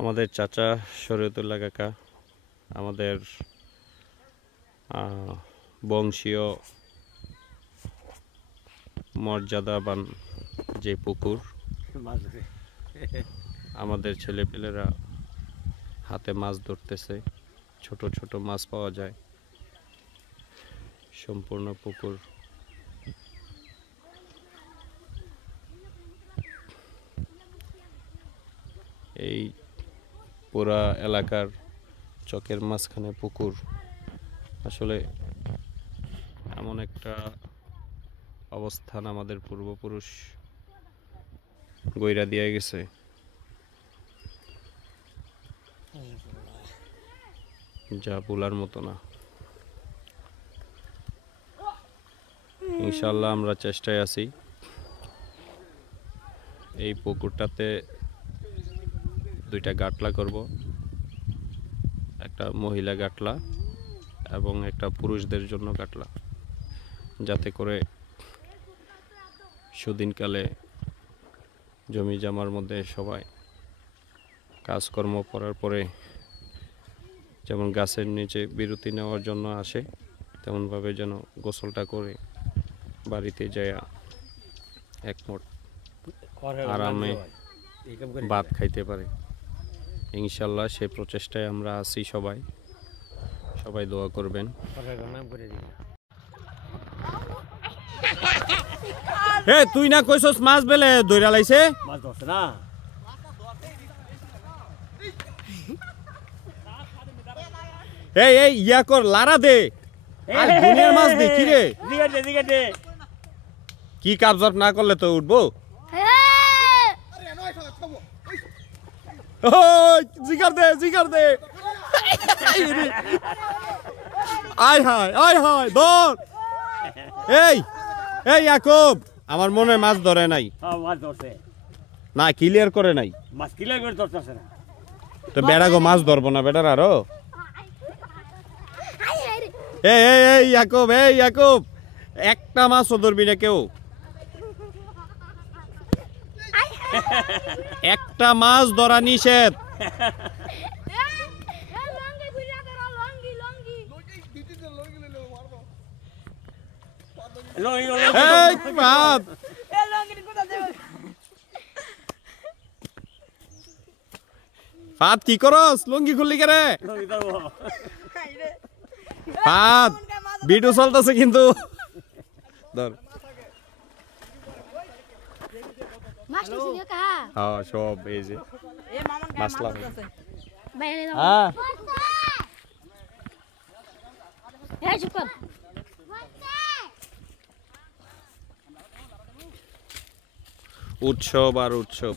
আমাদের চাচা শরীয়তুল্লাহ কাকা আমাদের বংশীয় মর্যাদাবান যে পুকুর, আমাদের ছেলেপেলেরা হাতে মাছ ধরতেছে। ছোট ছোট মাছ পাওয়া যায়। সম্পূর্ণ পুকুর এই পুরা এলাকার চকের মাঝখানে পুকুর। আসলে এমন একটা অবস্থান আমাদের পূর্বপুরুষ গইরা দিয়ে গেছে, যা বলার মতো না। ইনশাআল্লাহ আমরা চেষ্টায় আছি এই পুকুরটাতে দুইটা গাটলা করব, একটা মহিলা গাটলা এবং একটা পুরুষদের জন্য গাটলা, যাতে করে সুদিনকালে জমি জমার মধ্যে সবাই কাজকর্ম করার পরে যেমন গাছের নিচে বিরতি নেওয়ার জন্য আসে, তেমনভাবে যেন গোসলটা করে বাড়িতে যায় একমট আরামে ভাত খাইতে পারে। ইনশাল্লাহ সে প্রচেষ্টায় আমরা আছি। সবাই দোয়া করবেন। হে তুই না কইছস মাছ বেলে দইরা লাইছে, মাছ ধরছে না। এই এই ইয়া কর, লারা দে, আর দুনিয়ার মাছ দে। কি রে কি কাবজাত না করলে তো উঠবো। জিগার দে আয় হায় ধর। এই এই ইয়াকুব, আমার মনে মাছ ধরে নাই। মাছ ধরছে না, ক্লিয়ার করে নাই। মাছ ক্লিয়ার করে ধরতেছে না তো বেড়া গো মাছ ধরবো না বেটার আরো। এই ইয়াকুব একটা মাছও ধরবি না কেউ। একটা মাছ ধরা নিষেধ। ফাত কি করস? লুঙ্গি খুললি কেরে? ফাত ভিডিও চলতেছে কিন্তু। ধর হ্যাঁ সব এই যে মাছলা। হ্যাঁ উৎসব আর উৎসব।